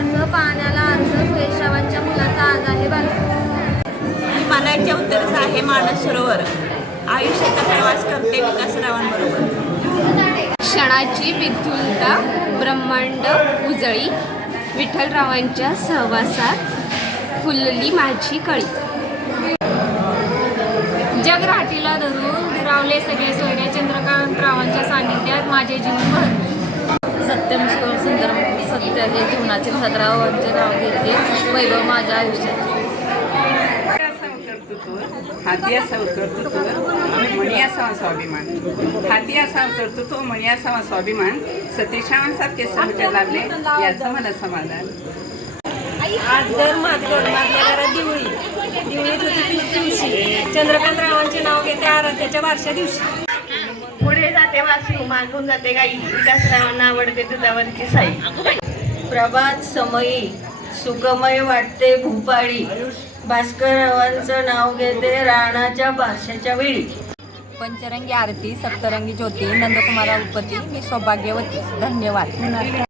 अर्ज पाण्याला अर्ज सुयशावांच्या मुलाचा आज आहे बारसं हिमालयाच्या उत्तरेस आहे मानस सरोवर. आयुष्याचा प्रवास करते विकासरावांबरोबर क्षणाची विद्युलता ब्रह्मांड उजळी विठ्ठलरावांच्या सहवासात फुलली माझी कळी. जग राहटीला धरून दुरावले सगळे सोयरे चंद्रकांत रावांच्या सानिध्यात माझे जीवन सत्य हे जीवनाचे भद्रावांचे नाव घेते वैभव माझ्या आयुष्यात. हाती असावं कर्तृत्व मणी असावा स्वाभिमान हाती असावं कर्तृत्व मणी असावा स्वाभिमान सतीशावांसारखे समजा लागले याचं मला समाधान आज दर मातगड घरात दिवळी. दिवळीत होती तीच दिवशी. चंद्रकांत रावांचे नाव घेते आराध्याच्या बारशा दिवशी. पुढे जाते वासी मागून जाते गाई. विकासरावांना आवडते दुधावरची साई. प्रभात समयी सुखमय वाटते भूपाळी. भास्कररावांचं नाव घेते राणाच्या बारशाच्या वेळी. पंचरंगी आरती सप्तरंगी ज्योती नंदकुमारा उत्पत्ती मी सौभाग्यवती. धन्यवाद.